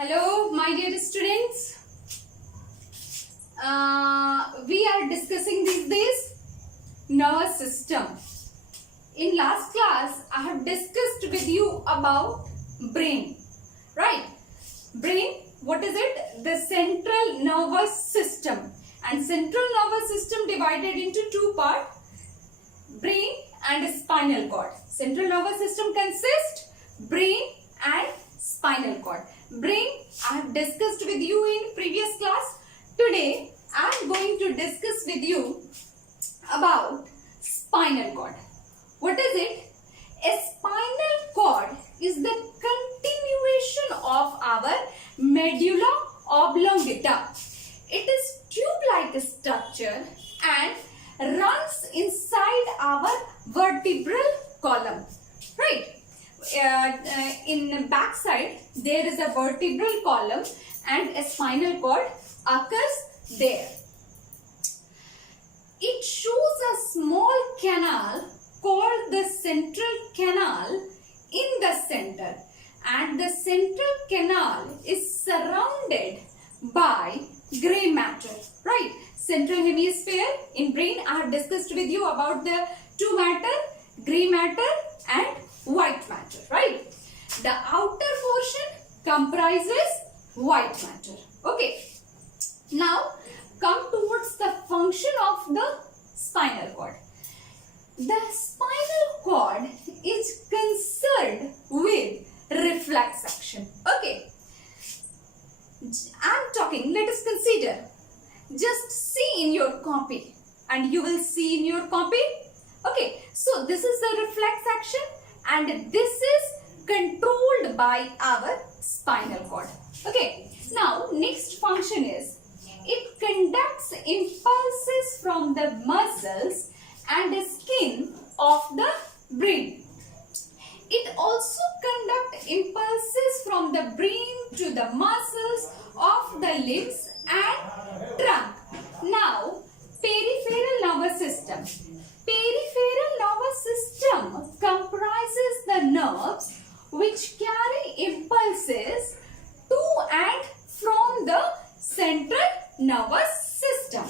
Hello, my dear students. We are discussing these days nervous system. In last class, I have discussed with you about brain, right? Brain, what is it? The central nervous system. And central nervous system divided into two parts, brain and spinal cord. Central nervous system consists brain and spinal cord. Brain, I have discussed with you in previous class. Today, I am going to discuss with you about spinal cord. What is it? A spinal cord is the continuation of our medulla oblongata. It is tube-like structure and runs inside our vertebral column, right? In back side there is a vertebral column and a spinal cord occurs there. It shows a small canal called the central canal in the center, and the central canal is surrounded by gray matter, right? Central hemisphere in brain, I have discussed with you about the two matter, gray matter and white matter, right? The outer portion comprises white matter. Okay. Now come towards the function of the spinal cord. The spinal cord is concerned with reflex action. Okay. I'm talking, let us consider. Just see in your copy and you will see in your copy. Okay. So this is the reflex action and this is controlled by our spinal cord. Okay. Now next function is it conducts impulses from the muscles and the skin of the brain. It also conducts impulses from the brain to the muscles of the limbs and trunk. Now, peripheral nervous system. Peripheral nervous system comprises the nerves which carry impulses to and from the central nervous system.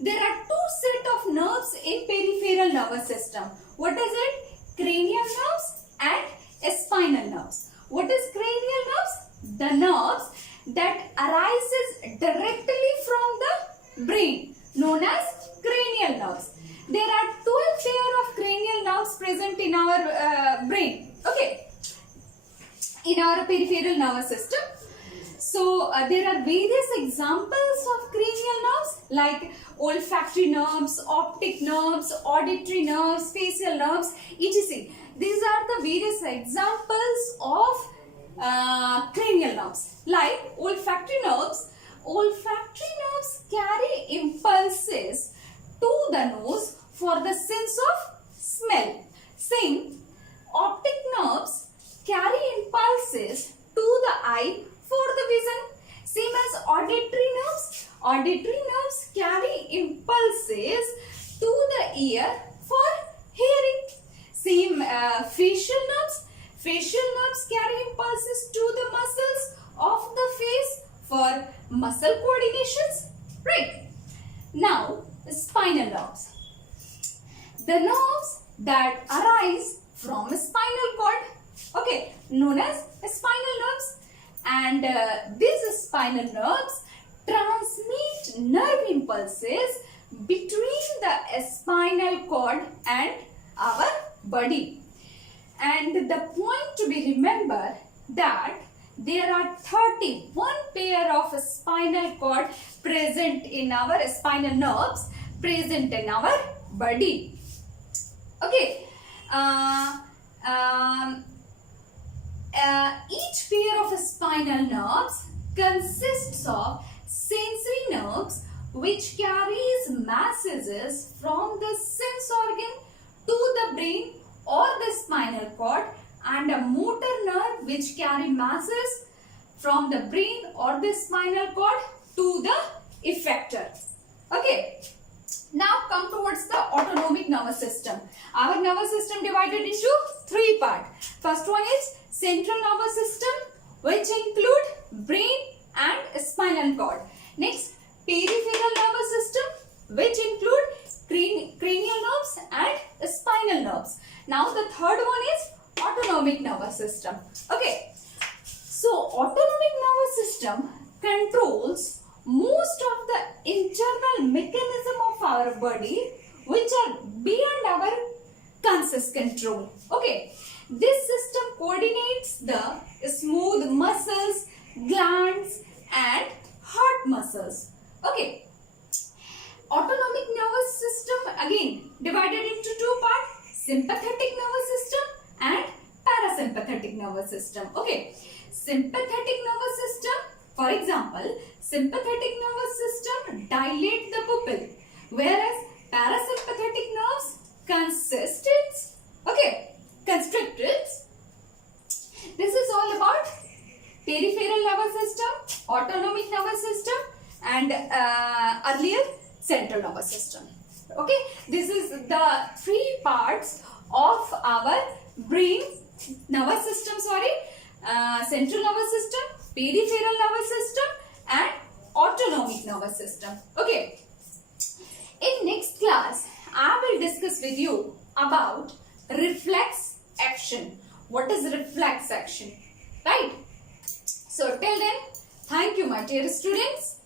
There are two sets of nerves in peripheral nervous system. What is it? Cranial nerves and spinal nerves. What is cranial nerves? The nerves that arises directly from the brain, known as cranial nerves. There are 12 pair of cranial nerves present in our brain. Okay, in our peripheral nervous system. So there are various examples of cranial nerves like olfactory nerves, optic nerves, auditory nerves, facial nerves, etc. These are the various examples of cranial nerves. Like olfactory nerves. Olfactory nerves carry impulses to the nose for the sense of smell. Same, optic nerves carry impulses to the eye for the vision. Same as auditory nerves. Auditory nerves carry impulses to the ear for hearing. Same facial nerves. Facial nerves carry impulses to the muscles of the face for muscle coordinations. Right. Now, spinal nerves. The nerves that arise from a spinal cord, okay, known as spinal nerves. And these spinal nerves transmit nerve impulses between the spinal cord and our body. And the point to be remembered that there are 31 pair of spinal cord present in our spinal nerves present in our body. Okay. Each pair of spinal nerves consists of sensory nerves which carries messages from the sense organ to the brain or the spinal cord, and a motor nerve which carry masses from the brain or the spinal cord to the effector. Okay. Now come towards the autonomic nervous system. Our nervous system divided into three parts. First one is central nervous system, which include brain and spinal cord. Next, peripheral nervous system, which include cranial nerves and spinal nerves. Now the third one is autonomic nervous system. Okay, so autonomic nervous system controls most of the internal mechanism of our body which are beyond our conscious control. Okay, this system coordinates the smooth muscles, glands and heart muscles. Okay, autonomic nervous system again divided into two parts: sympathetic nervous system and parasympathetic nervous system. Okay, sympathetic nervous system, for example, sympathetic nervous system dilate the pupil, whereas parasympathetic nerves constrict it. This is all about peripheral nervous system, autonomic nervous system and earlier central nervous system. Okay, this is the three parts of our brain nervous system, central nervous system, peripheral nervous system and autonomic nervous system. Okay, in next class I will discuss with you about reflex action. What is reflex action, right? So till then, thank you my dear students.